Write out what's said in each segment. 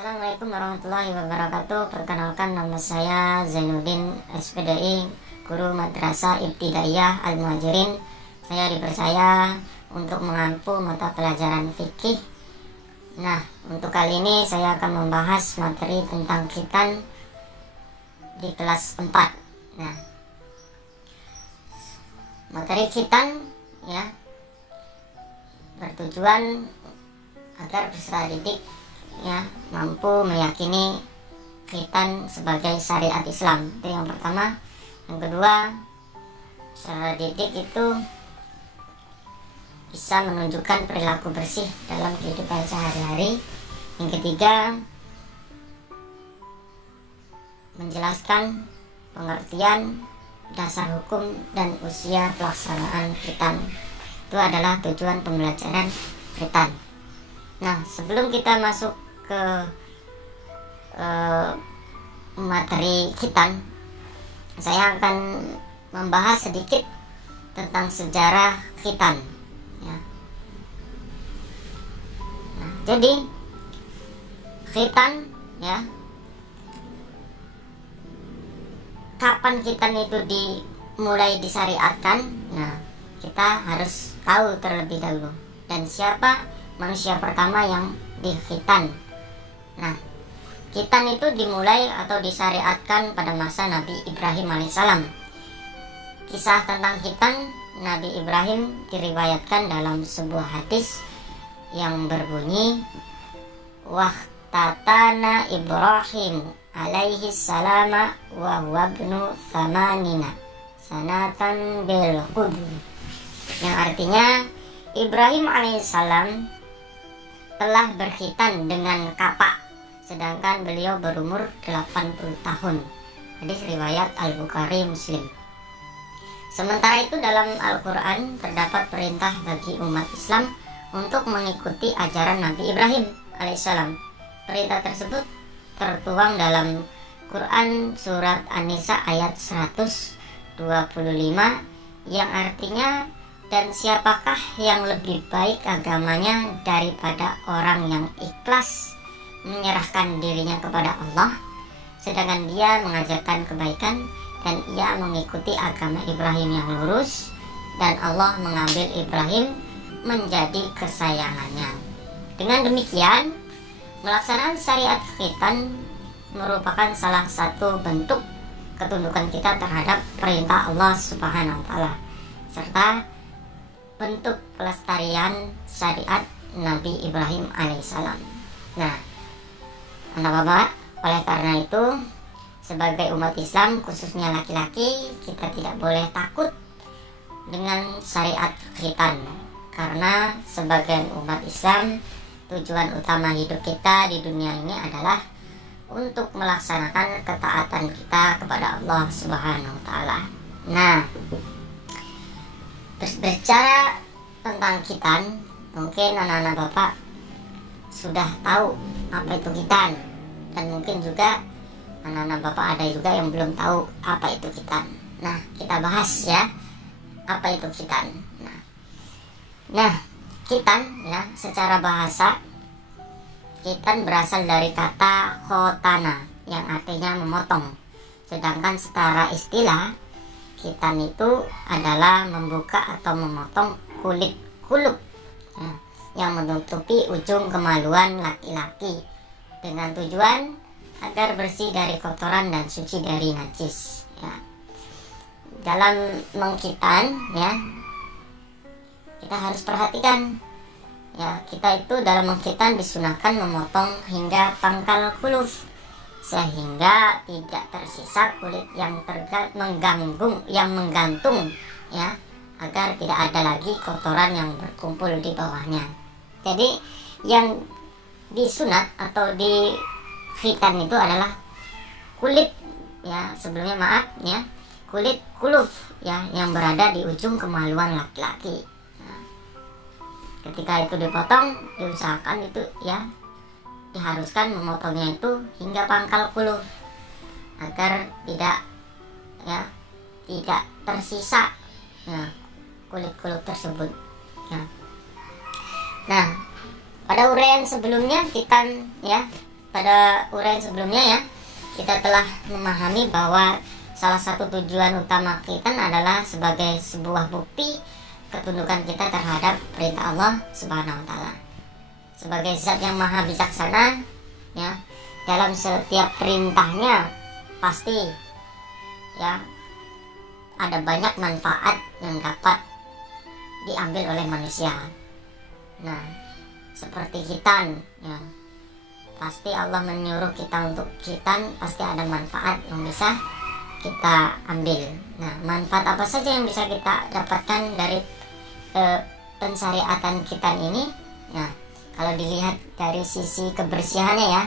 Assalamualaikum warahmatullahi wabarakatuh. Perkenalkan, nama saya Zainuddin SPDI, guru Madrasah Ibtidaiyah Al-Muhajirin. Saya dipercaya untuk mengampu mata pelajaran fikih. Nah, untuk kali ini saya akan membahas materi tentang khitan di kelas 4. Nah, materi khitan ya bertujuan agar peserta didik ya mampu meyakini khitan sebagai syariat Islam. Itu yang pertama. Yang kedua, peserta didik itu bisa menunjukkan perilaku bersih dalam kehidupan sehari-hari. Yang ketiga, menjelaskan pengertian dasar hukum dan usia pelaksanaan khitan. Itu adalah tujuan pembelajaran khitan. Nah, sebelum kita masuk ke materi khitan, saya akan membahas sedikit tentang sejarah khitan ya. Nah, jadi khitan ya, kapan khitan itu dimulai disyariatkan? Nah, kita harus tahu terlebih dahulu, dan siapa manusia pertama yang dikhitan. Nah, khitan itu dimulai atau disyariatkan pada masa Nabi Ibrahim alaihissalam. Kisah tentang khitan Nabi Ibrahim diriwayatkan dalam sebuah hadis yang berbunyi, wahtatana Ibrahim alaihi salama wa huwa ibnu thamanina sanatan bil qudr, yang artinya Ibrahim alaihissalam telah berkhitan dengan kapak, sedangkan beliau berumur 80 tahun. Hadis riwayat Al-Bukhari Muslim. Sementara itu dalam Al-Quran terdapat perintah bagi umat Islam untuk mengikuti ajaran Nabi Ibrahim alaihissalam. Perintah tersebut tertuang dalam Quran surat An-Nisa ayat 125 yang artinya, dan siapakah yang lebih baik agamanya daripada orang yang ikhlas menyerahkan dirinya kepada Allah, sedangkan dia mengajarkan kebaikan dan ia mengikuti agama Ibrahim yang lurus, dan Allah mengambil Ibrahim menjadi kesayangannya. Dengan demikian, melaksanaan syariat khitan merupakan salah satu bentuk ketundukan kita terhadap perintah Allah Subhanahu wa Ta'ala, serta bentuk pelestarian syariat Nabi Ibrahim alaihissalam. Nah, anak bapak, oleh karena itu sebagai umat Islam, khususnya laki-laki, kita tidak boleh takut dengan syariat khitan, karena sebagai umat Islam, tujuan utama hidup kita di dunia ini adalah untuk melaksanakan ketaatan kita kepada Allah Subhanahu wa Ta'ala. Nah, berbicara tentang khitan, mungkin anak-anak bapak sudah tahu apa itu khitan, dan mungkin juga anak-anak bapak ada juga yang belum tahu apa itu khitan. Nah, kita bahas ya, apa itu khitan. Nah, khitan ya, secara bahasa khitan berasal dari kata khotana yang artinya memotong, sedangkan secara istilah khitan itu adalah membuka atau memotong kulit kuluk ya, yang menutupi ujung kemaluan laki-laki dengan tujuan agar bersih dari kotoran dan suci dari najis ya. Dalam mengkhitan ya, kita harus perhatikan ya, kita itu dalam mengkhitan disunahkan memotong hingga pangkal kulit, sehingga tidak tersisa kulit yang menggantung ya, agar tidak ada lagi kotoran yang berkumpul di bawahnya. Jadi yang disunat atau di khitan itu adalah kulit ya, sebelumnya maaf ya, kulit kuluf ya, yang berada di ujung kemaluan laki-laki. Nah, ketika itu dipotong, diusahakan itu ya, diharuskan memotongnya itu hingga pangkal kuluf, agar tidak tersisa ya, kulit-kulit tersebut ya. Nah, pada uraian sebelumnya khitan ya pada uraian sebelumnya ya, kita telah memahami bahwa salah satu tujuan utama khitan adalah sebagai sebuah bukti ketundukan kita terhadap perintah Allah Subhanahu wa taala. Sebagai zat yang maha bijaksana ya, dalam setiap perintahnya pasti ya ada banyak manfaat yang dapat diambil oleh manusia. Nah, seperti khitan ya, pasti Allah menyuruh kita untuk khitan, pasti ada manfaat yang bisa kita ambil. Nah, manfaat apa saja yang bisa kita dapatkan dari pensyariatan khitan ini? Nah, kalau dilihat dari sisi kebersihannya ya,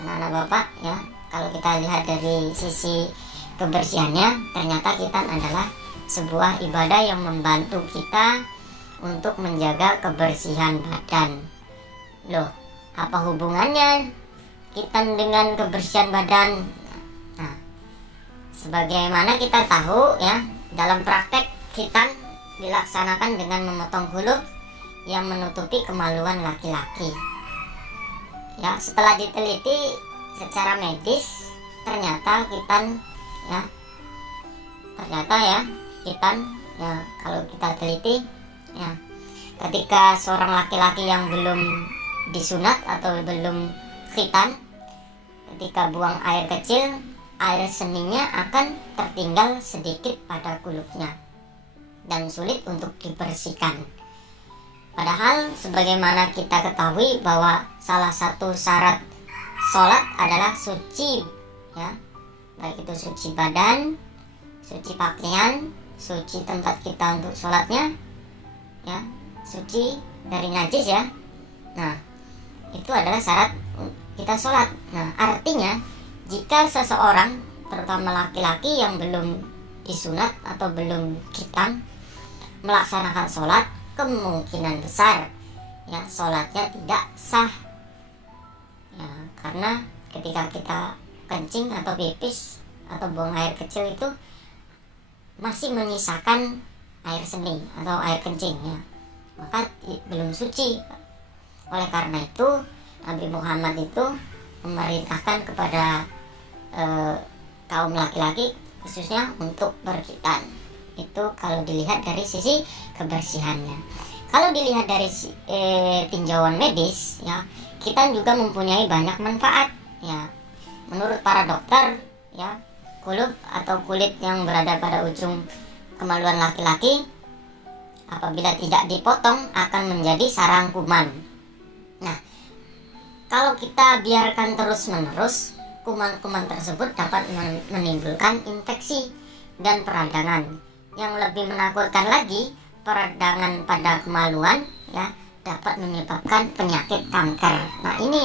anak-anak bapak ya, kalau kita lihat dari sisi kebersihannya, ternyata khitan adalah sebuah ibadah yang membantu kita untuk menjaga kebersihan badan. Loh, apa hubungannya khitan dengan kebersihan badan? Nah, sebagaimana kita tahu ya, dalam praktek khitan dilaksanakan dengan memotong huluk yang menutupi kemaluan laki-laki. Ya, setelah diteliti secara medis, ternyata khitan ya, kalau kita teliti ya, ketika seorang laki-laki yang belum disunat atau belum khitan, ketika buang air kecil, air seninya akan tertinggal sedikit pada kulitnya dan sulit untuk dibersihkan. Padahal sebagaimana kita ketahui bahwa salah satu syarat sholat adalah suci ya, baik itu suci badan, suci pakaian, suci tempat kita untuk sholatnya ya, suci dari najis ya. Nah, itu adalah syarat kita sholat. Nah, artinya jika seseorang, terutama laki-laki yang belum disunat atau belum khitan, melaksanakan sholat, kemungkinan besar ya sholatnya tidak sah ya, karena ketika kita kencing atau pipis atau buang air kecil itu masih menyisakan air seni atau air kencing ya, maka belum suci. Oleh karena itu Nabi Muhammad itu memerintahkan kepada kaum laki-laki khususnya untuk berkhitan. Itu kalau dilihat dari sisi kebersihannya. Kalau dilihat dari tinjauan medis ya, khitan juga mempunyai banyak manfaat ya. Menurut para dokter ya, kulit yang berada pada ujung kemaluan laki-laki apabila tidak dipotong akan menjadi sarang kuman. Nah, kalau kita biarkan terus-menerus, kuman-kuman tersebut dapat menimbulkan infeksi dan peradangan. Yang lebih menakutkan lagi, peradangan pada kemaluan ya dapat menyebabkan penyakit kanker. Nah, ini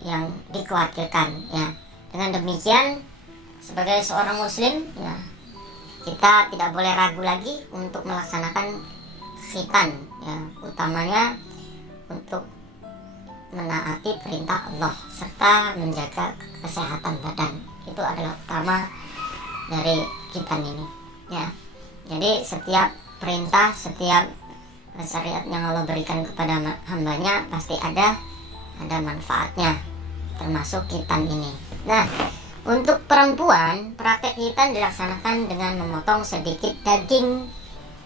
yang dikhawatirkan ya. Dengan demikian, sebagai seorang muslim ya, kita tidak boleh ragu lagi untuk melaksanakan khitan ya, utamanya untuk menaati perintah Allah serta menjaga kesehatan badan. Itu adalah utama dari khitan ini ya. Jadi setiap perintah, setiap syariat yang Allah berikan kepada hambanya pasti ada manfaatnya, termasuk khitan ini. Nah, untuk perempuan, praktek khitan dilaksanakan dengan memotong sedikit daging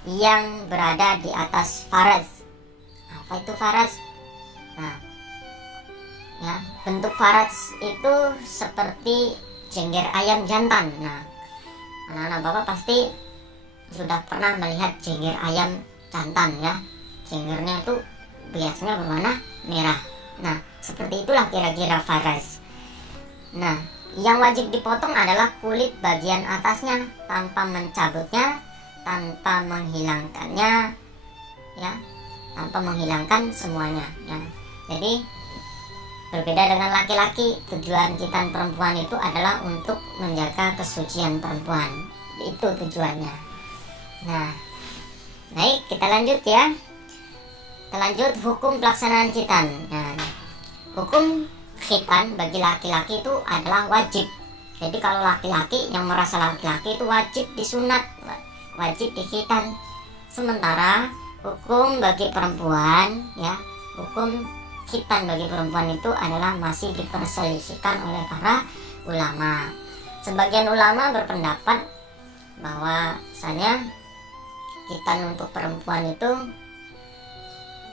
yang berada di atas faras. Apa itu faras? Nah ya, bentuk faras itu seperti jengger ayam jantan. Nah, anak-anak bapak pasti sudah pernah melihat jengger ayam jantan ya. Jenggernya itu biasanya berwarna merah. Nah, seperti itulah kira-kira faras. Nah, yang wajib dipotong adalah kulit bagian atasnya tanpa mencabutnya, tanpa menghilangkannya ya, tanpa menghilangkan semuanya ya. Jadi berbeda dengan laki-laki, tujuan khitan perempuan itu adalah untuk menjaga kesucian perempuan. Itu tujuannya. Nah, baik, kita lanjut ya. Kita lanjut hukum pelaksanaan khitan. Nah, hukum khitan bagi laki-laki itu adalah wajib. Jadi kalau laki-laki yang merasa laki-laki itu wajib disunat, wajib dikhitan. Sementara hukum bagi perempuan ya, hukum khitan bagi perempuan itu adalah masih diperselisihkan oleh para ulama. Sebagian ulama berpendapat bahwa misalnya khitan untuk perempuan itu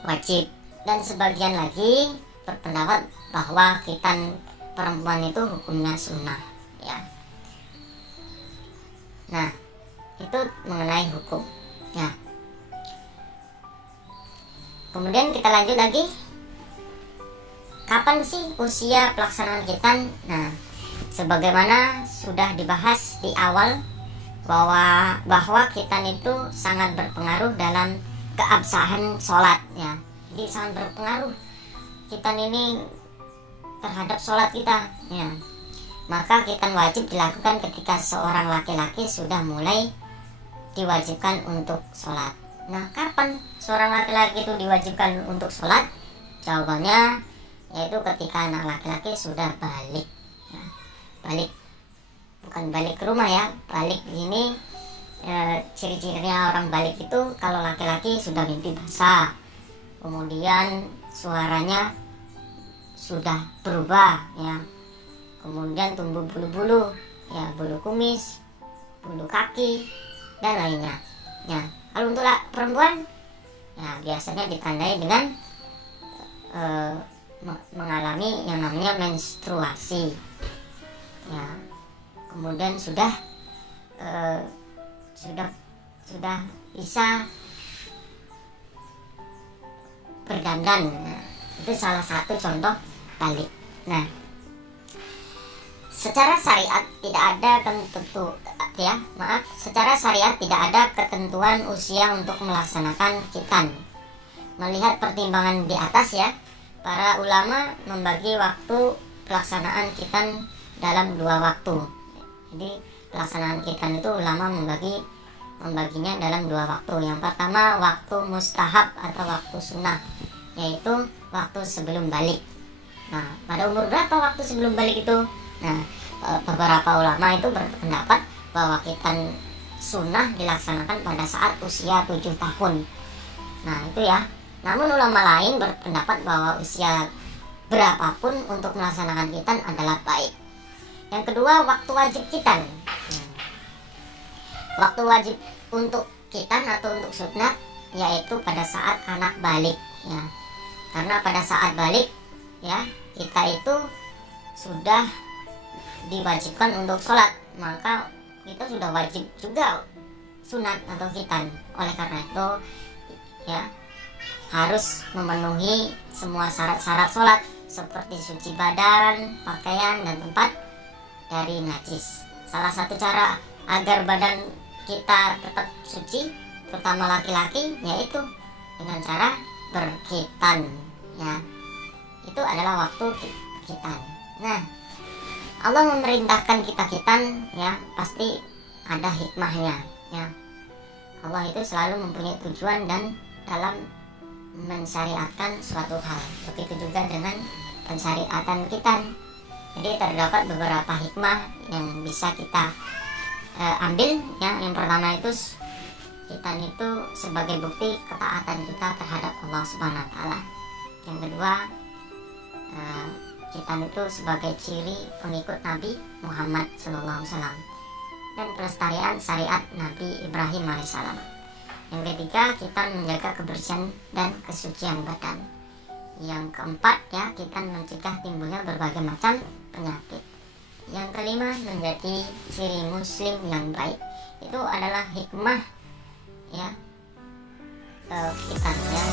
wajib, dan sebagian lagi berpendapat bahwa khitan perempuan itu hukumnya sunnah ya. Nah, itu mengenai hukum ya. Kemudian kita lanjut lagi, kapan sih usia pelaksanaan khitan? Nah, sebagaimana sudah dibahas di awal bahwa khitan itu sangat berpengaruh dalam keabsahan sholat ya. Jadi sangat berpengaruh khitan ini terhadap sholat kita ya. Maka khitan wajib dilakukan ketika seorang laki-laki sudah mulai diwajibkan untuk sholat. Nah, kapan seorang laki-laki itu diwajibkan untuk sholat? Jawabannya yaitu ketika anak laki-laki sudah balik ya. Balik, bukan balik ke rumah ya. Balik di sini ciri-cirinya orang balik itu kalau laki-laki sudah mimpi basah, kemudian suaranya sudah berubah ya, kemudian tumbuh bulu-bulu ya, bulu kumis, bulu kaki dan lainnya ya. Kalau untuk perempuan ya biasanya ditandai dengan mengalami yang namanya menstruasi ya, kemudian sudah bisa berdandan. Nah, itu salah satu contoh balik. Nah, secara syariat tidak ada secara syariat tidak ada ketentuan usia untuk melaksanakan khitan. Melihat pertimbangan di atas ya, para ulama membagi waktu pelaksanaan khitan dalam 2 waktu. Jadi pelaksanaan khitan itu ulama membaginya dalam 2 waktu. Yang pertama waktu mustahab atau waktu sunnah, yaitu waktu sebelum balik. Nah, pada umur berapa waktu sebelum balik itu? Nah, beberapa ulama itu berpendapat bahwa khitan sunnah dilaksanakan pada saat usia 7 tahun. Nah, itu ya. Namun ulama lain berpendapat bahwa usia berapapun untuk melaksanakan khitan adalah baik. Yang kedua, waktu wajib khitan. Waktu wajib untuk khitan atau untuk sunat yaitu pada saat anak balik ya. Karena pada saat balik ya, kita itu sudah diwajibkan untuk sholat, maka kita sudah wajib juga sunat atau khitan. Oleh karena itu ya, harus memenuhi semua syarat-syarat sholat seperti suci badan, pakaian, dan tempat dari najis. Salah satu cara agar badan kita tetap suci, terutama laki-laki, yaitu dengan cara berkhitan ya. Itu adalah waktu khitan. Nah, Allah memerintahkan kita khitan ya, pasti ada hikmahnya ya. Allah itu selalu mempunyai tujuan dan dalam mensyariatkan suatu hal. Begitu juga dengan pensyariatan khitan. Jadi terdapat beberapa hikmah yang bisa kita ambil ya. Yang pertama itu khitan itu sebagai bukti ketaatan kita terhadap Allah Subhanahu wa taala. Yang kedua, khitan itu sebagai ciri pengikut Nabi Muhammad SAW dan pelestarian syariat Nabi Ibrahim alaihissalam. Yang ketiga, khitan menjaga kebersihan dan kesucian badan. Yang keempat ya, khitan mencegah timbulnya berbagai macam penyakit. Yang kelima, menjadi ciri muslim yang baik. Itu adalah hikmah ya, khitan ya.